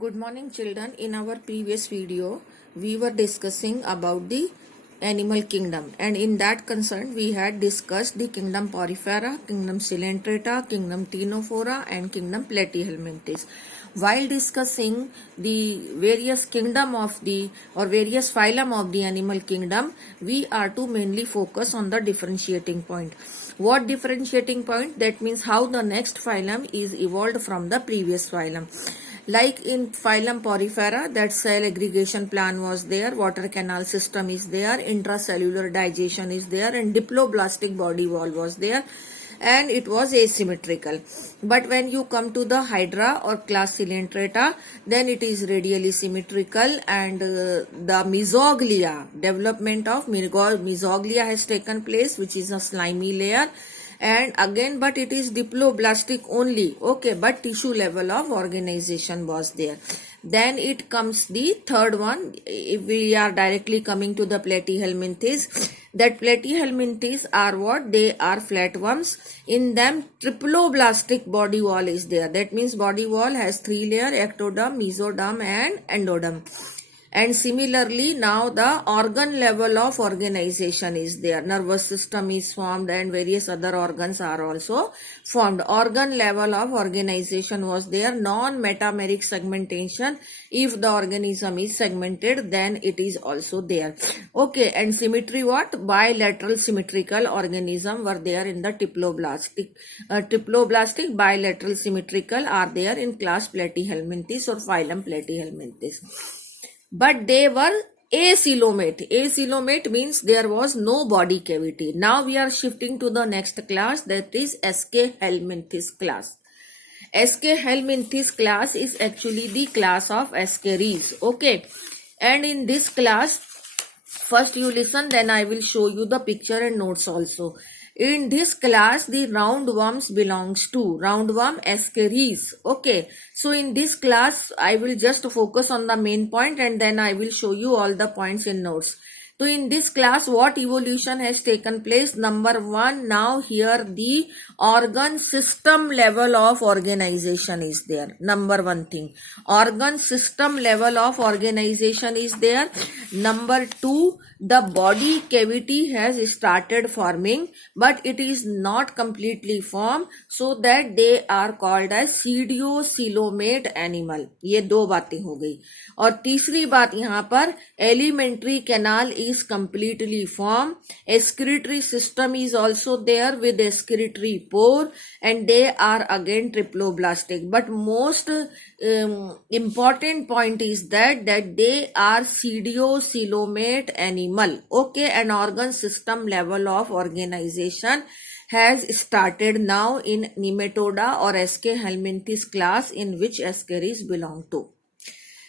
Good morning children. In our previous video, we were discussing about the animal kingdom, and in that concern we had discussed the kingdom Porifera, kingdom Coelenterata, kingdom Ctenophora and kingdom Platyhelminthes. While discussing the various kingdom of the or various phylum of the animal kingdom, we are to mainly focus on the differentiating point. What differentiating point? That means how the next phylum is evolved from the previous phylum. Like in phylum Porifera, that cell aggregation plan was there, water canal system is there, intracellular digestion is there, and diploblastic body wall was there, and it was asymmetrical. But when you come to the Hydra or class Coelenterata, then it is radially symmetrical, and the mesoglea, development of mesoglea has taken place, which is a slimy layer. And again, but it is diploblastic only, okay, but tissue level of organization was there. Then it comes the third one. If we are directly coming to the Platyhelminthes, that Platyhelminthes are what? They are flatworms. In them triploblastic body wall is there. That means body wall has three layers: ectoderm, mesoderm and endoderm. And similarly, now the organ level of organization is there. Nervous system is formed and various other organs are also formed. Organ level of organization was there. Non-metameric segmentation. If the organism is segmented, then it is also there. Okay, and symmetry what? Bilateral symmetrical organism were there in the triploblastic. Triploblastic bilateral symmetrical are there in class Platyhelminthes or phylum Platyhelminthes. But they were acoelomate. Acoelomate means there was no body cavity. Now we are shifting to the next class, that is Aschelminthes class. Aschelminthes class is actually the class of Ascaris. Okay, and in this class, first you listen, then I will show you the picture and notes also. In this class, the roundworms belongs to roundworm Ascaris. Okay, so in this class, I will just focus on the main point and then I will show you all the points in notes. So in this class, what evolution has taken place? Number one, now here the organ system level of organization is there. Number one thing, organ system level of organization is there. Number two, the body cavity has started forming, but it is not completely formed, so that they are called as pseudocoelomate animal. ये दो बातें हो गई. और तीसरी बात यहाँ पर, elementary canal is completely formed. Excretory system is also there with excretory pore, and they are again triploblastic. But most important point is that they are pseudocoelomate animal. Okay, and organ system level of organization has started now in Nematoda or Aschelminthes class, in which Ascaris belong to.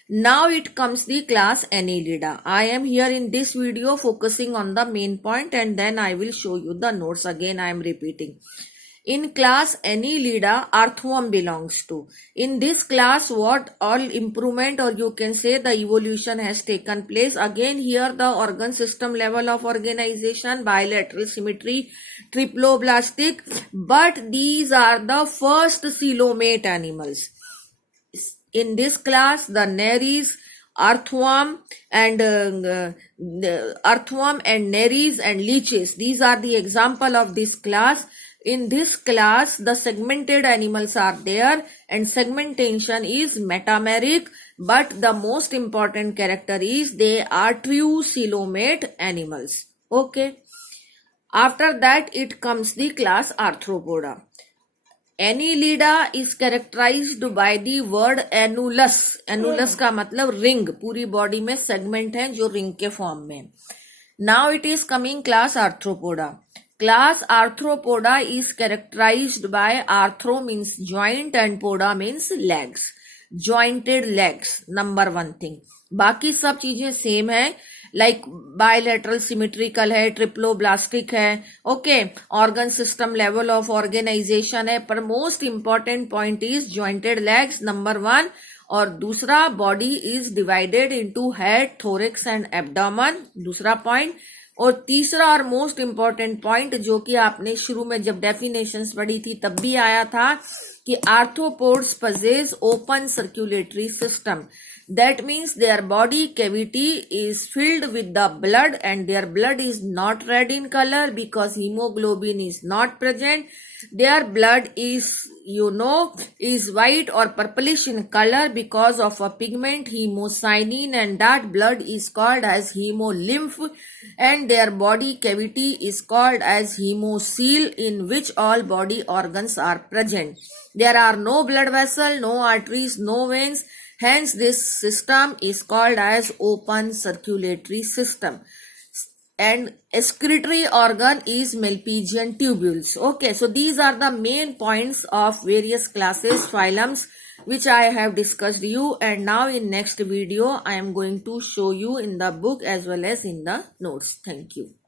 Now it comes the class Annelida. I am here in this video focusing on the main point and then I will show you the notes. Again I am repeating. In class Annelida, earthworm belongs to. In this class, what all improvement or you can say the evolution has taken place. Again here the organ system level of organization, bilateral symmetry, triploblastic, but these are the first coelomate animals. In this class, the Nereis, earthworm and Nereis and leeches, these are the example of this class. In this class, the segmented animals are there and segmentation is metameric, but the most important character is they are true coelomate animals. Okay. After that, it comes the class Arthropoda. Annelida is characterized by the word annulus. Annulus का मतलब ring, पूरी body में segment है जो ring के form में. Now it is coming class Arthropoda. Class Arthropoda is characterized by arthro means joint and poda means legs. Jointed legs, number one thing. बाकी सब चीजें सेम है, लाइक बायलैटरल सिमेट्रिकल है, ट्रिप्लोब्लास्टिक है, okay, organ system level of organisation है, पर most important point is jointed legs, number one. और दूसरा, body is divided into head, thorax and abdomen. दूसरा पॉइंट, और तीसरा और मोस्ट इंपॉर्टेंट पॉइंट जो कि आपने शुरू में जब डेफिनेशंस पढ़ी थी तब भी आया था कि arthropods possess open circulatory system. That means their body cavity is filled with the blood and their blood is not red in color because hemoglobin is not present. Their blood is white or purplish in color because of a pigment hemocyanin, and that blood is called as hemolymph, and their body cavity is called as hemocoel, in which all body organs are present. There are no blood vessels, no arteries, no veins. Hence, this system is called as open circulatory system. And excretory organ is Malpighian tubules. Okay, so these are the main points of various classes, phylums, which I have discussed you. And now in next video, I am going to show you in the book as well as in the notes. Thank you.